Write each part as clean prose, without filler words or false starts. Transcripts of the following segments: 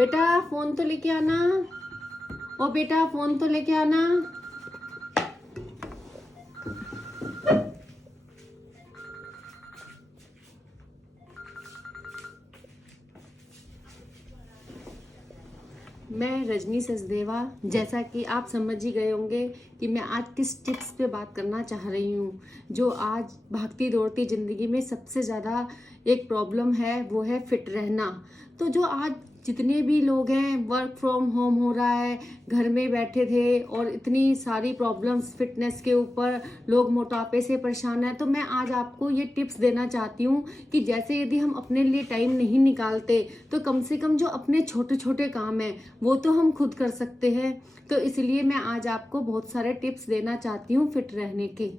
बेटा फोन तो लेके आना। ओ बेटा फोन तो लेके आना। मैं रजनी सचदेवा, जैसा कि आप समझ ही गए होंगे कि मैं आज किस टिप्स पे बात करना चाह रही हूँ। जो आज भागती दौड़ती ज़िंदगी में सबसे ज़्यादा एक प्रॉब्लम है, वो है फिट रहना। तो जो आज जितने भी लोग हैं, वर्क फ्रॉम होम हो रहा है, घर में बैठे थे और इतनी सारी प्रॉब्लम्स फिटनेस के ऊपर, लोग मोटापे से परेशान हैं। तो मैं आज आपको ये टिप्स देना चाहती हूँ कि जैसे यदि हम अपने लिए टाइम नहीं निकालते तो कम से कम जो अपने छोटे छोटे काम हैं वो तो हम खुद कर सकते हैं। तो इसलिए मैं आज आपको बहुत सारे टिप्स देना चाहती हूँ फिट रहने के।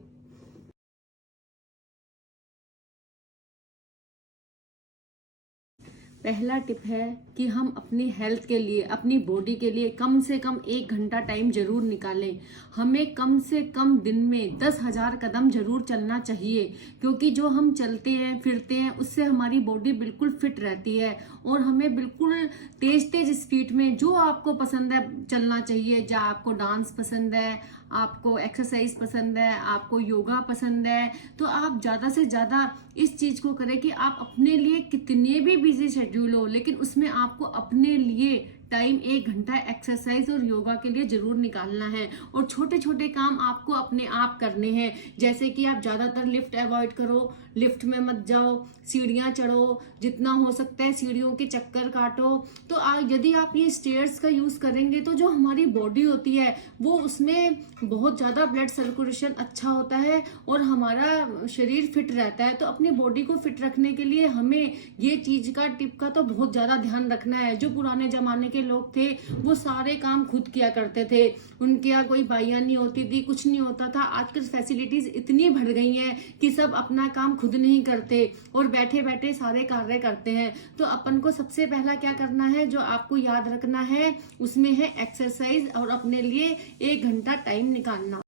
पहला टिप है कि हम अपनी हेल्थ के लिए, अपनी बॉडी के लिए कम से कम 1 घंटा टाइम जरूर निकालें। हमें कम से कम दिन में 10,000 कदम जरूर चलना चाहिए, क्योंकि जो हम चलते हैं फिरते हैं उससे हमारी बॉडी बिल्कुल फिट रहती है। और हमें बिल्कुल तेज तेज स्पीड में जो आपको पसंद है चलना चाहिए। जहाँ आपको डांस पसंद है, आपको एक्सरसाइज पसंद है, आपको योगा पसंद है, तो आप ज़्यादा से ज़्यादा इस चीज़ को करें कि आप अपने लिए कितने भी बिजी शेड्यूल हो, लेकिन उसमें आपको अपने लिए टाइम 1 घंटा एक्सरसाइज और योगा के लिए जरूर निकालना है। और छोटे छोटे काम आपको अपने आप करने हैं, जैसे कि आप ज्यादातर लिफ्ट अवॉइड करो, लिफ्ट में मत जाओ, सीढ़ियां चढ़ो, जितना हो सकता है सीढ़ियों के चक्कर काटो। तो यदि आप ये स्टेयर्स का यूज करेंगे तो जो हमारी बॉडी होती है वो उसमें बहुत ज्यादा ब्लड सर्कुलेशन अच्छा होता है और हमारा शरीर फिट रहता है। तो अपनी बॉडी को फिट रखने के लिए हमें ये चीज का टिप का तो बहुत ज्यादा ध्यान रखना है। जो पुराने जमाने के लोग थे वो सारे काम खुद किया करते थे, उनके यहाँ कोई बाइयां नहीं होती थी, कुछ नहीं होता था। आजकल फैसिलिटीज इतनी बढ़ गई हैं कि सब अपना काम खुद नहीं करते और बैठे बैठे सारे कार्य करते हैं। तो अपन को सबसे पहला क्या करना है, जो आपको याद रखना है, उसमें है एक्सरसाइज और अपने लिए 1 घंटा टाइम निकालना।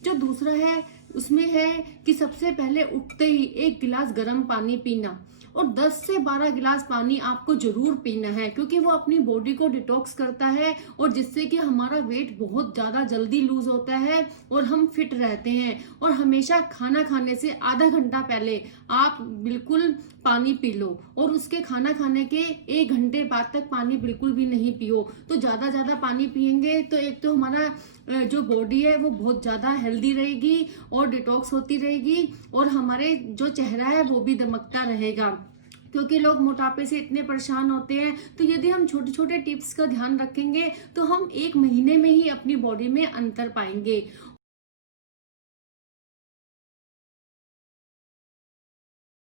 जो दूसरा है उसमें है कि सबसे पहले उठते ही 1 गिलास गर्म पानी पीना, और 10 से 12 गिलास पानी आपको जरूर पीना है, क्योंकि वो अपनी बॉडी को डिटॉक्स करता है और जिससे कि हमारा वेट बहुत ज्यादा जल्दी लूज होता है और हम फिट रहते हैं। और हमेशा खाना खाने से आधा घंटा पहले आप बिल्कुल पानी पी लो, और उसके खाना खाने के 1 घंटे बाद तक पानी बिल्कुल भी नहीं पियो। तो ज्यादा पानी पियेंगे तो एक तो हमारा जो बॉडी है वो बहुत ज्यादा हेल्दी रहेगी और डिटॉक्स होती रहेगी, और हमारे जो चेहरा है वो भी दमकता रहेगा। क्योंकि लोग मोटापे से इतने परेशान होते हैं, तो यदि हम छोटे छोटे टिप्स का ध्यान रखेंगे तो हम 1 महीने में ही अपनी बॉडी में अंतर पाएंगे।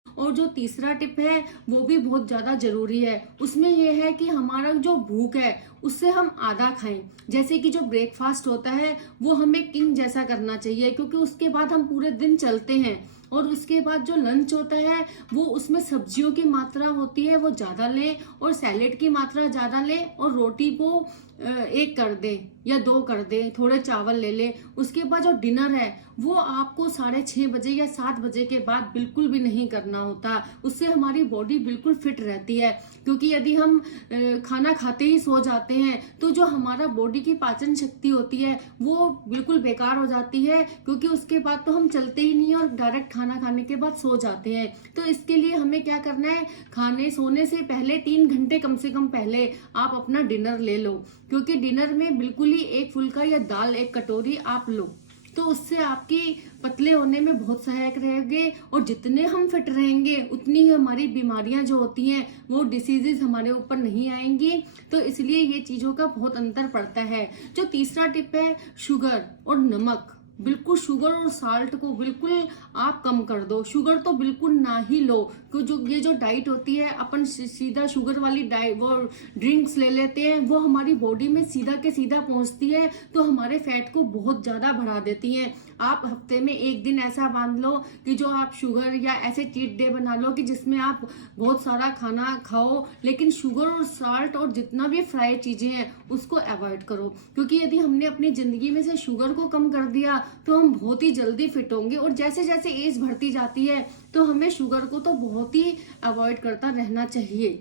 और जो तीसरा टिप है वो भी बहुत ज्यादा जरूरी है। उसमें यह है कि हमारा जो भूख है उससे हम आधा खाएं। जैसे कि जो ब्रेकफास्ट होता है वो हमें किंग जैसा करना चाहिए, क्योंकि उसके बाद हम पूरे दिन चलते हैं। और उसके बाद जो लंच होता है वो उसमें सब्जियों की मात्रा होती है वो ज्यादा लें, और सैलेड की मात्रा ज्यादा लें, और रोटी को 1 कर दे या 2 कर दे, थोड़े चावल ले ले। उसके बाद जो डिनर है वो आपको 6:30 बजे या 7 बजे के बाद बिल्कुल भी नहीं करना होता। उससे हमारी बॉडी बिल्कुल फिट रहती है, क्योंकि यदि हम खाना खाते ही सो जाते हैं तो जो हमारा बॉडी की पाचन शक्ति होती है वो बिल्कुल बेकार हो जाती है, क्योंकि उसके बाद तो हम चलते ही नहीं और डायरेक्ट खाना खाने के बाद सो जाते हैं। तो इसके लिए हमें क्या करना है, खाने सोने से पहले 3 घंटे कम से कम पहले आप अपना डिनर ले लो, क्योंकि डिनर में बिल्कुल ही 1 फुल्का या दाल 1 कटोरी आप लो। तो उससे आपकी पतले होने में बहुत सहायक रहेंगे, और जितने हम फिट रहेंगे उतनी ही हमारी बीमारियां जो होती हैं वो डिसीजेस हमारे ऊपर नहीं आएंगी। तो इसलिए ये चीजों का बहुत अंतर पड़ता है। जो तीसरा टिप है, शुगर और नमक, बिल्कुल शुगर और साल्ट को बिल्कुल आप कम कर दो। शुगर तो बिल्कुल ना ही लो, क्योंकि जो ये जो डाइट होती है अपन सीधा शुगर वाली डाइट वो ड्रिंक्स ले लेते हैं, वो हमारी बॉडी में सीधा के सीधा पहुंचती है तो हमारे फैट को बहुत ज्यादा बढ़ा देती है। आप हफ्ते में 1 दिन ऐसा बांध लो कि जो आप शुगर या ऐसे चीट डे बना लो कि जिसमें आप बहुत सारा खाना खाओ, लेकिन शुगर और साल्ट और जितना भी फ्राई चीजें हैं उसको अवॉइड करो। क्योंकि यदि हमने अपनी जिंदगी में से शुगर को कम कर दिया तो हम बहुत ही जल्दी फिट होंगे, और जैसे जैसे एज बढ़ती जाती है तो हमें शुगर को तो बहुत ही अवॉइड करता रहना चाहिए।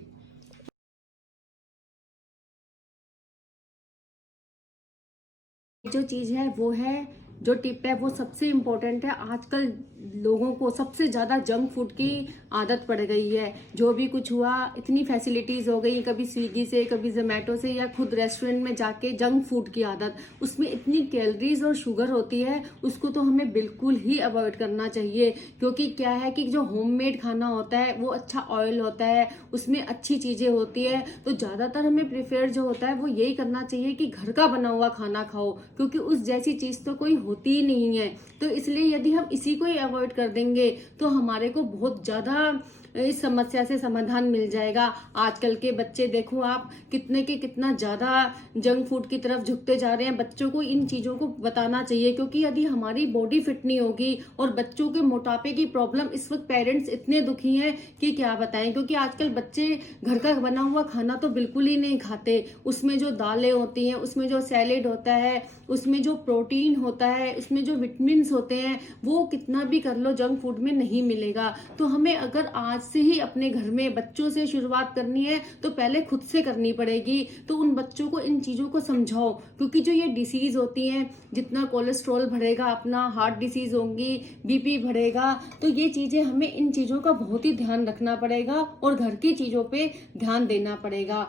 जो चीज है वो है, जो टिप है वो सबसे इम्पोर्टेंट है। आजकल लोगों को सबसे ज्यादा जंक फूड की आदत पड़ गई है। जो भी कुछ हुआ, इतनी फैसिलिटीज हो गई, कभी स्विगी से, कभी जोमेटो से, या खुद रेस्टोरेंट में जाके जंक फूड की आदत, उसमें इतनी कैलोरीज और शुगर होती है, उसको तो हमें बिल्कुल ही अवॉइड करना चाहिए। क्योंकि क्या है कि जो होममेड खाना होता है वो अच्छा ऑयल होता है, उसमें अच्छी चीजें होती है। तो ज्यादातर हमें प्रिफेयर जो होता है वो यही करना चाहिए कि घर का बना हुआ खाना खाओ, क्योंकि उस जैसी चीज तो कोई होती ही नहीं है। तो इसलिए यदि हम इसी को ही अवॉइड कर देंगे तो हमारे को बहुत ज्यादा इस समस्या से समाधान मिल जाएगा। आजकल के बच्चे देखो आप, कितने के कितना ज्यादा जंक फूड की तरफ झुकते जा रहे हैं। बच्चों को इन चीजों को बताना चाहिए, क्योंकि यदि हमारी बॉडी फिट नहीं होगी, और बच्चों के मोटापे की प्रॉब्लम, इस वक्त पेरेंट्स इतने दुखी हैं कि क्या बताएं। क्योंकि आजकल बच्चे घर का बना हुआ खाना तो बिल्कुल ही नहीं खाते। उसमें जो दालें होती हैं, उसमें जो सैलेड होता है, उसमें जो प्रोटीन होता है, उसमें जो विटामिन होते हैं, वो कितना भी कर लो जंक फूड में नहीं मिलेगा। तो हमें अगर आज से ही अपने घर में बच्चों से शुरुआत करनी है तो पहले खुद से करनी पड़ेगी। तो उन बच्चों को इन चीजों को समझाओ, क्योंकि जो ये डिसीज होती हैं, जितना कोलेस्ट्रॉल बढ़ेगा अपना, हार्ट डिसीज होंगी, बीपी बढ़ेगा, तो ये चीजें हमें इन चीजों का बहुत ही ध्यान रखना पड़ेगा और घर की चीजों पे ध्यान देना पड़ेगा।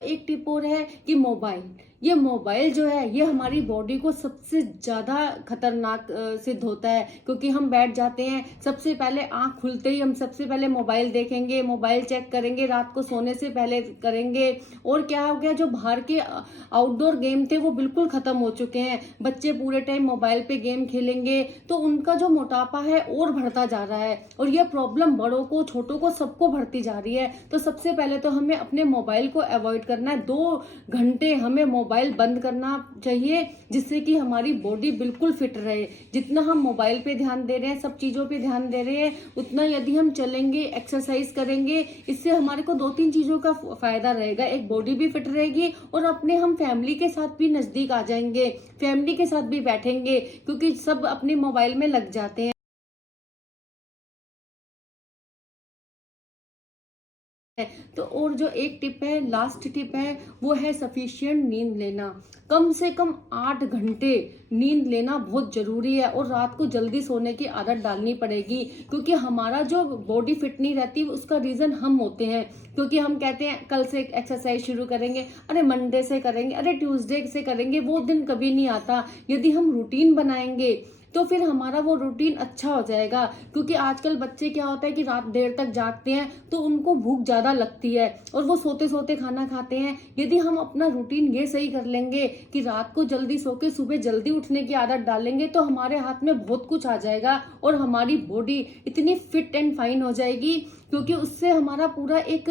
एक टिप और है कि ये मोबाइल जो है ये हमारी बॉडी को सबसे ज्यादा खतरनाक सिद्ध होता है। क्योंकि हम बैठ जाते हैं, सबसे पहले आंख खुलते ही हम सबसे पहले मोबाइल देखेंगे, मोबाइल चेक करेंगे, रात को सोने से पहले करेंगे। और क्या हो गया, जो बाहर के आउटडोर गेम थे वो बिल्कुल खत्म हो चुके हैं। बच्चे पूरे टाइम मोबाइल पे गेम खेलेंगे तो उनका जो मोटापा है और बढ़ता जा रहा है, और यह प्रॉब्लम बड़ों को, छोटों को, सबको बढ़ती जा रही है। तो सबसे पहले तो हमें अपने मोबाइल को अवॉइड करना है। 2 घंटे हमें मोबाइल बंद करना चाहिए, जिससे कि हमारी बॉडी बिल्कुल फिट रहे। जितना हम मोबाइल पे ध्यान दे रहे हैं, सब चीजों पे ध्यान दे रहे हैं, उतना यदि हम चलेंगे, एक्सरसाइज करेंगे, इससे हमारे को 2-3 चीजों का फायदा रहेगा। एक, बॉडी भी फिट रहेगी, और अपने हम फैमिली के साथ भी नजदीक आ जाएंगे, फैमिली के साथ भी बैठेंगे, क्योंकि सब अपने मोबाइल में लग जाते हैं। तो और जो एक टिप है, लास्ट टिप है, वो है सफिशिएंट नींद लेना। कम से कम 8 घंटे नींद लेना बहुत जरूरी है, और रात को जल्दी सोने की आदत डालनी पड़ेगी। क्योंकि हमारा जो बॉडी फिट नहीं रहती उसका रीजन हम होते हैं। क्योंकि हम कहते हैं कल से एक्सरसाइज शुरू करेंगे, अरे मंडे से करेंगे, अरे ट्यूसडे से करेंगे, वो दिन कभी नहीं आता। यदि हम रूटीन बनाएंगे तो फिर हमारा वो रूटीन अच्छा हो जाएगा। क्योंकि आजकल बच्चे, क्या होता है कि रात देर तक जागते हैं तो उनको भूख ज्यादा लगती है, और वो सोते सोते खाना खाते हैं। यदि हम अपना रूटीन ये सही कर लेंगे कि रात को जल्दी सो के सुबह जल्दी उठने की आदत डालेंगे, तो हमारे हाथ में बहुत कुछ आ जाएगा, और हमारी बॉडी इतनी फिट एंड फाइन हो जाएगी। क्योंकि उससे हमारा पूरा एक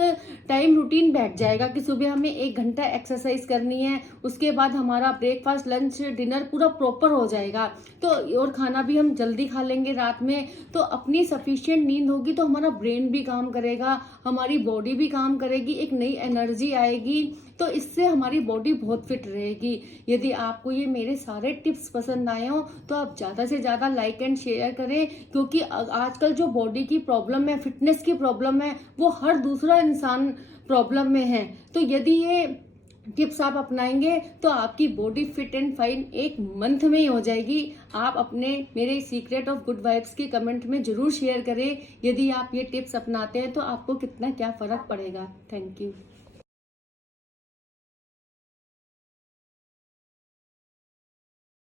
टाइम रूटीन बैठ जाएगा कि सुबह हमें 1 घंटा एक्सरसाइज करनी है, उसके बाद हमारा ब्रेकफास्ट, लंच, डिनर पूरा प्रॉपर हो जाएगा। तो और खाना भी हम जल्दी खा लेंगे रात में। तो अपनी सफिशिएंट नींद होगी तो हमारा ब्रेन भी काम करेगा, हमारी बॉडी भी काम करेगी, एक नई एनर्जी आएगी। तो इससे हमारी बॉडी बहुत फिट रहेगी। यदि आपको ये मेरे सारे टिप्स पसंद आए हो तो आप ज़्यादा से ज़्यादा लाइक एंड शेयर करें। क्योंकि आजकल जो बॉडी की प्रॉब्लम है, फिटनेस की प्रॉब्लम है, वो हर दूसरा इंसान प्रॉब्लम में है। तो यदि ये टिप्स आप अपनाएंगे तो आपकी body fit and fine 1 month में ही हो जाएगी। आप अपने मेरे सीक्रेट ऑफ गुड वाइब्स के कमेंट में जरूर शेयर करें, यदि आप ये टिप्स अपनाते हैं तो आपको कितना क्या फर्क पड़ेगा। Thank you.